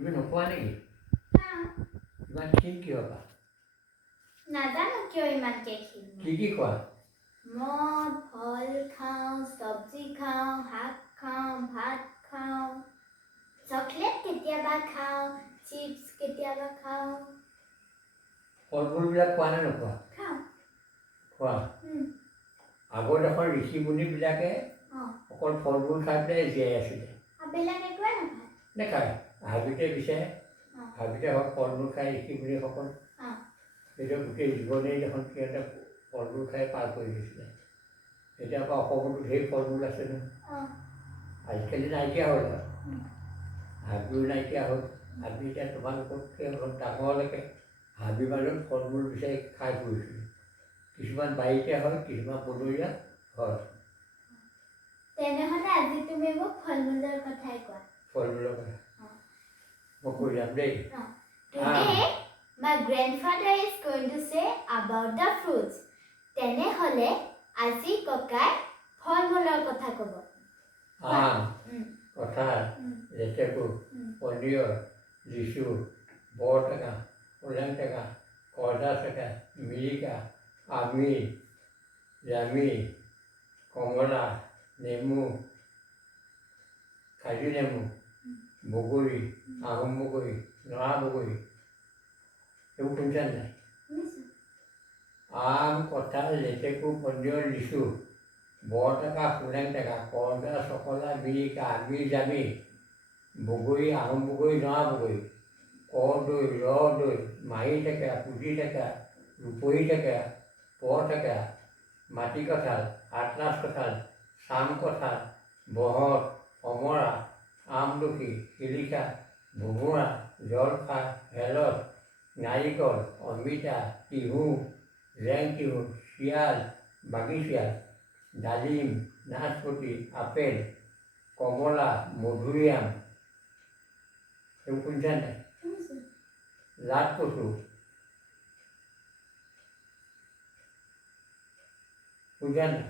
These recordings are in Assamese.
তুমি নোখোৱা নেকি? খাওঁ। ইমান ক্ষীণ কিয় বা? নাজানো কিয় ইমানকে ক্ষীণ। কি খোৱা? মদ, ফল খাওঁ, চব্জি খাওঁ, শাক খাওঁ, ভাত খাওঁ, চকলেট কেতিয়াবা খাওঁ, চিপছ কেতিয়াবা খাওঁ। ফল মূলবিলাক খোৱা নে নোখোৱা? খাওঁ। খোৱা? আগৰ দেখোন ঋষি মুনিবিলাকে অকল ফল মূল খাই পেলাই জীয়াই আছিলে। বেলেগ একোৱে নাখায়। নেখায়। হাবিতে বিচাৰে, হাবিতে হওক ফল মূল খাই ঋষি মুনিসকল। সেইটো গোটেই জীৱনেই দেখোন সিহঁতে ফল মূল খাই পাৰ কৰি দিছিলে। এতিয়া আকৌ অসমতো ঢেৰ ফল মূল আছে নহয়। আজিকালি নাইকিয়া হ'ল আৰু। হাবিও নাইকিয়া হ'ল। হাবি এতিয়া তোমালোকতকৈ অলপ ডাঙৰলৈকে হাবি মাজত ফল মূল বিচাৰি খাই ফুৰিছিলোঁ। কিছুমান বাৰীতে হয়, কিছুমান বনৰীয়া হয়। তেনেহ'লে আজি তুমি মোক ফল মূলৰ কথাই কোৱা। ফল মূলৰ কথা মই কৈ যাম দেই। Today, my grandfather is going to say about the fruits. তেনেহ'লে আজি ককাই ফল মূলৰ কথা ক'ব। আম, কঁঠাল, লেটেকু, পনিয়ৰ, লিচু, বৰটেঙা, ওলেং টেঙা, কৰ্দা চেকা, মিৰিকা, আমিৰ, জামি, কমলা, নেমু, কাজি নেমু, বগৰী, আহোম বগৰী, নৰা বগৰী, এইবোৰ শুনিছা নাই? আম, কঁঠাল, লেটেকু, পনিয়ৰ, লিচু, বৰটেঙা, ওলেং টেঙা, কৰ্দা, চকলা, মিৰিকা, আমিৰ, জামি, বগৰী, আহোম বগৰী, নৰা বগৰী, কৰ্দৈ, ৰহদৈ, মাহী থেকেৰা, পুতি থেকেৰা, ৰূপহী থেকেৰা, পৰ থেকেৰা, মাটি কঁঠাল, আটলাছ কঁঠাল, চাম কঁঠাল, বহল, অমৰা, আমলখি, শিলিখা, ভোমোৰা, জলফা, হেলচ, নাৰিকল, অমিতা, তিহু, জেং তিহু, শিয়াল, বাগিচিয়াল, ডালিম, নাচপতি, আপেল, কমলা, মধুৰিআম, এইবোৰ শুনিছা নাই? লাট কচু, শুনিছা নাই?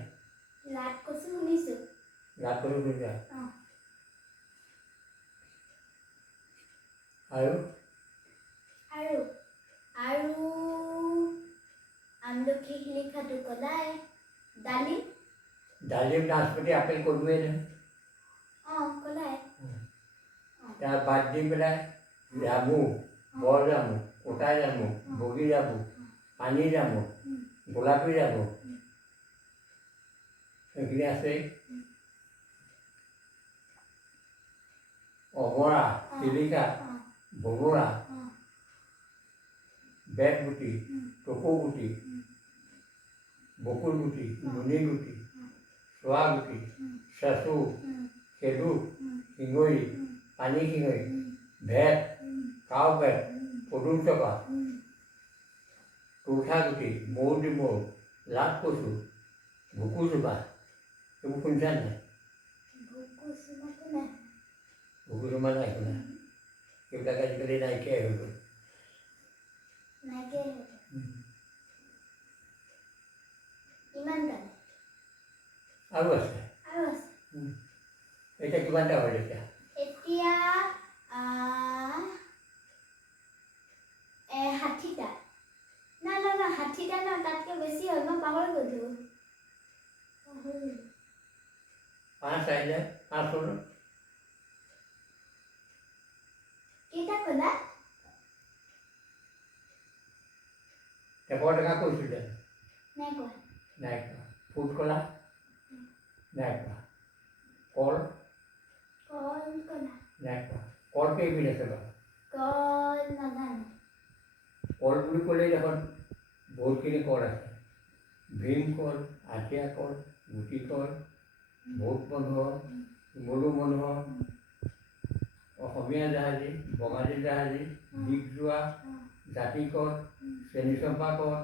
লাট কচু শুনিছোঁ। লাট কচু শুনিছা? আৰু আমলখি, শিলিখাটো কলাই, ডালিম, নাচপতি, আপেল ক'লোৱেই নহয়। কলাই। তাৰ বাদ দি পেলাই জামু, বৰ জামু, কোটাই জামু, বগী জামু, পানী জামু, গোলাপী জামু, সেইখিনি আছেই। অমৰা, শিলিখা, ভোমোৰা, বেত গুটি, টকৌ গুটি, বকুল গুটি, নুনী গুটি, চোৱা গুটি, চেচু, খেদু, শিঙৰি, পানী শিঙৰি, ভেট, কাউ ভেট, পদুম চকা, তুলঠা গুটি, মৌ ডিমৌ, লাট কচু, ভুকু চোপা, এইবোৰ শুনিছা নাই? ভুকু চোপা নাই শুনা? সেইবিলাক আজিকালি নাইকিয়াই হৈ গ'ল। আৰু আছে। এতিয়া কিমানটা হ'ল এতিয়া? এতিয়া 60টা। না 60টা ন, তাতকৈ বেছি হ'ল, মই পাহৰি গ'লো। 5 আহিলে, 5 হ'ল। কেইটা ক'লা? বৰটেঙা কৈছিলে? নাই কোৱা। নাই কোৱা। ফুট ক'লা? নাই কোৱা। কল? নাই কোৱা। কল কেইবিধ আছে বাৰু? কল নাজানো। কল বুলি ক'লেই দেখোন বহুতখিনি কল আছে। ভীমকল, আঠিয়া কল, গুটি কল, ভোগ মনোহৰ, শিমলু মনোহৰ, অসমীয়া জাহাজী, বঙালী জাহাজী, দিগজোৱা, জাতিকল, চেনিচম্পা কল,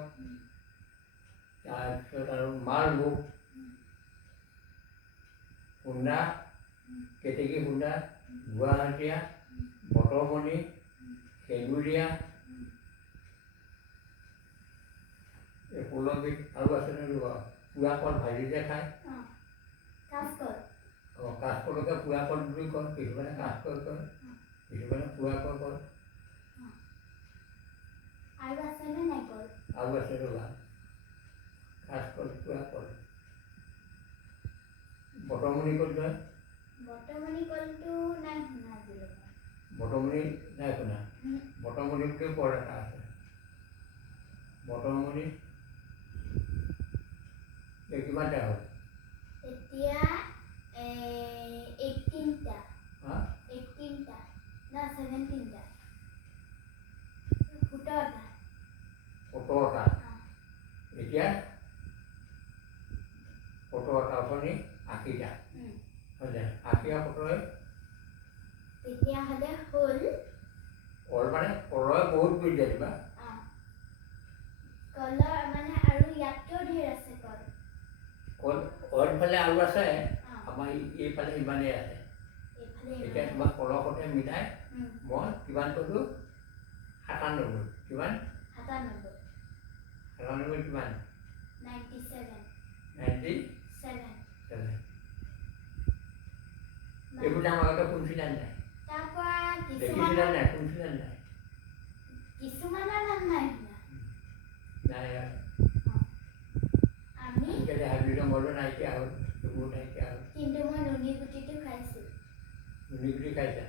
তাৰপিছত আৰু মালভোগ, খুন্দা, কেতেকী খুন্দা, গুৱাহাটীয়া, বতৰমণি, সেগুৰীয়া, এই 16 বিধ আৰু আছে নহয় বাৰু। পুৰা কল ভাজি যে খায়। কাঁচকল। কাঁচকলকে পুৰা কল বুলি কয়, কিছুমানে কাঁচকল কয়। কিছুমানে পুৱা কল আৰু আছেনে নাই কল? আৰু আছে ৰ'বা কাঁচকল পুৱা কল বটমণি কল নহয় বৰ্তমানী কলটো নাই শুনা আজিলৈকে। বটমণি নাই শুনা বটমণি বুলিও কল এটা আছে বটমণি কিমানটা হ'ল এতিয়া 18টা হা 18টা না 17টা 17টা 17টা এতিয়া 17টা অথনি 80টা হয় নাই 80 আৰু 17 তেতিয়াহ'লে হ'ল কল মানে কলৰে বহুত কৰি দিয়া কিবা কলৰ মানে আৰু ইয়াতকৈও ধেৰ আছে কল। কল কলফালে আৰু আছে আমাৰ এইফালে ইমানেই আছে এইফালে এতিয়া ইমান তোমাক কলৰ সৈতে মিলাই উম, মই কিমান ক'লোঁ 97 কিমান 97 97 কিমান 97 97 এইবোৰ নাম আগতে শুনিছিলা নাই তাৰপৰা দেখিছিলা নাই শুনিছিলা নাই কিছুমানৰ নাম নাই শুনা। নাই আমি আজিকালি হাইব্ৰিডৰ মডেল নাইকিয়া হ'ল এইবোৰ নাইকিয়া হ'ল কিন্তু মই নুনী গুটিটো খাইছোঁ। নুনী গুটি খাইছা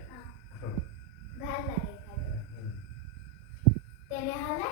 ভাল লাগে খাই। তেনেহ'লে